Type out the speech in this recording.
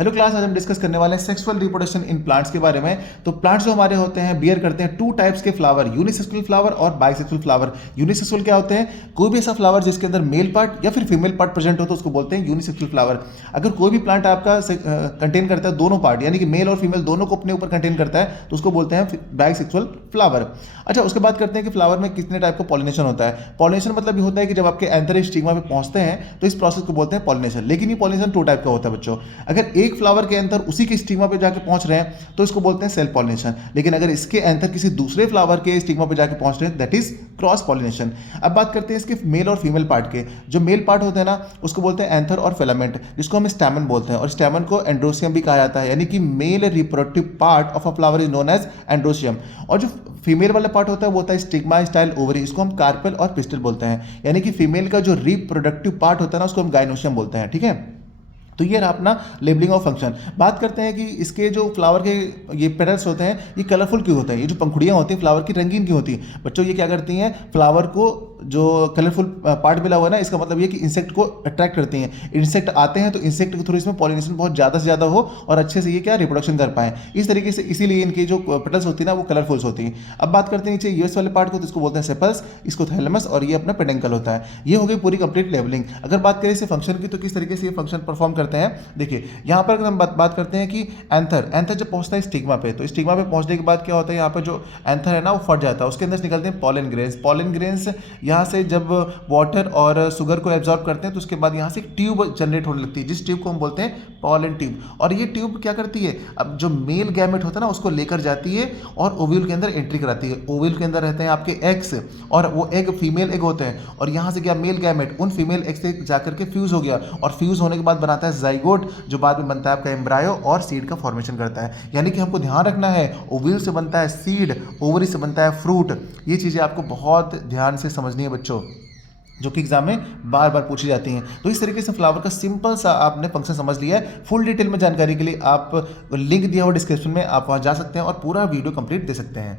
Hello class, आज हम discuss करने वाले हैं सेक्सुअल रिप्रोडक्शन इन प्लांट्स के बारे में। तो प्लांट्स जो हमारे होते हैं बियर करते हैं टू टाइप्स के फ्लावर, यूनिसेक्सुअल फ्लावर और बाइसेक्सुअल फ्लावर। यूनिसेक्सुअल क्या होते हैं? कोई भी ऐसा फ्लावर जिसके अंदर मेल पार्ट या फिर फीमेल पार्ट प्रेजेंट हो तो उसको बोलते हैं यूनिसेक्सुअल फ्लावर। अगर कोई भी प्लांट आपका कंटेन करता है दोनों पार्ट, यानी कि मेल और फीमेल दोनों को अपने ऊपर कंटेन करता है, तो उसको बोलते हैं बाइसेक्सुअल फ्लावर। अच्छा, उसके बाद करते हैं कि फ्लावर में कितने टाइप का पॉलिनेशन होता है। पॉलिनेशन मतलब ये होता है कि जब आपके एंथर स्टिग्मा पे पहुंचते हैं तो इस प्रोसेस को बोलते हैं पॉलिनेशन। लेकिन ये पॉलिनेशन टू टाइप का होता है बच्चों। अगर एक फ्लावर के अंदर उसी के स्टिग्मा पे जाके पहुंच रहे हैं तो इसको बोलते हैं सेल्फ पॉलिनेशन। लेकिन अगर इसके एंथर किसी दूसरे फ्लावर के स्टिग्मा पे जाके पहुंच रहे हैं, दैट इज क्रॉस पॉलिनेशन। अब बात करते हैं इसके मेल और फीमेल पार्ट के। जो मेल पार्ट होते हैं ना, उसको बोलते हैं एंथर और फिलामेंट, जिसको हम स्टैमेन बोलते हैं, और स्टैमेन को एंड्रोसियम भी कहा जाता है। यानी कि male reproductive part of a flower is known as androecium. और जो फीमेल वाला पार्ट होता है वो होता है स्टिग्मा स्टाइल ओवरी, इसको हम कार्पेल और पिस्टल बोलते हैं। यानी कि फीमेल का जो रिप्रोडक्टिव पार्ट होता है ना, उसको हम गाइनोशियम बोलते हैं। ठीक है, तो ये रहा अपना लेबलिंग ऑफ फंक्शन। बात करते हैं कि इसके जो फ्लावर के ये पेटल्स होते हैं ये कलरफुल क्यों होते हैं। ये जो पंखुड़ियाँ होती हैं फ्लावर की रंगीन क्यों होती हैं बच्चों? ये क्या करती हैं, फ्लावर को जो कलरफुल पार्ट मिला हुआ है ना, इसका मतलब ये कि इंसेक्ट को अट्रैक्ट करती हैं। इंसेक्ट आते हैं तो इंसेक्ट के थ्रू इसमें पॉलिनेशन बहुत ज़्यादा से ज़्यादा हो और अच्छे से ये क्या रिप्रोडक्शन कर पाएँ, इस तरीके से। इसीलिए इनकी जो पेटल्स होती है ना वो कलरफुल्स होती हैं। अब बात करते हैं नीचे यूएस वाले पार्ट को, तो इसको बोलते हैं सेपल्स, इसको थैलेमस, और ये अपना पेडेंकल होता है। ये हो गई पूरी कंप्लीट लेबलिंग। अगर बात करें इसे फंक्शन की तो किस तरीके से ये फंक्शन परफॉर्म करते हैं, देखिए यहाँ पर अगर हम बात करते हैं कि एंथर जब पहुंचता है स्टिग्मा पे, तो स्टिग्मा पे पहुंचने के बाद क्या होता है, यहाँ पर जो एंथर है ना वो फट जाता है, उसके अंदर से निकलते हैं पॉलन ग्रेन्स। पॉलन ग्रेन्स यहाँ से जब वाटर और शुगर को एब्जॉर्ब करते हैं तो उसके बाद यहाँ से एक ट्यूब जनरेट होने लगती है, जिस ट्यूब को हम बोलते हैं पॉलन ट्यूब। और ये ट्यूब क्या करती है, अब जो मेल गैमेट होता है ना उसको लेकर जाती है और ओव्यूल के अंदर एंट्री कराती है। ओव्यूल के अंदर रहते हैं आपके एग्स, और वो एग फीमेल एग होते हैं, और यहाँ से क्या मेल गैमेट उन फीमेल एग से जाकर के फ्यूज हो गया, और फ्यूज होने के बाद बनाता है जाइगोट, जो बाद में बनता है आपका एम्ब्रायो और सीड का फॉर्मेशन करता है। यानी कि हमको ध्यान रखना है, ओव्यूल से बनता है सीड, ओवरी से बनता है फ्रूट। ये चीज़ें आपको बहुत ध्यान से समझनी है बच्चों, जो कि एग्जाम में बार बार पूछी जाती हैं। तो इस तरीके से फ्लावर का सिंपल सा आपने फंक्शन समझ लिया है। फुल डिटेल में जानकारी के लिए आप लिंक दिया हुआ डिस्क्रिप्शन में, आप वहाँ जा सकते हैं और पूरा वीडियो कंप्लीट दे सकते हैं।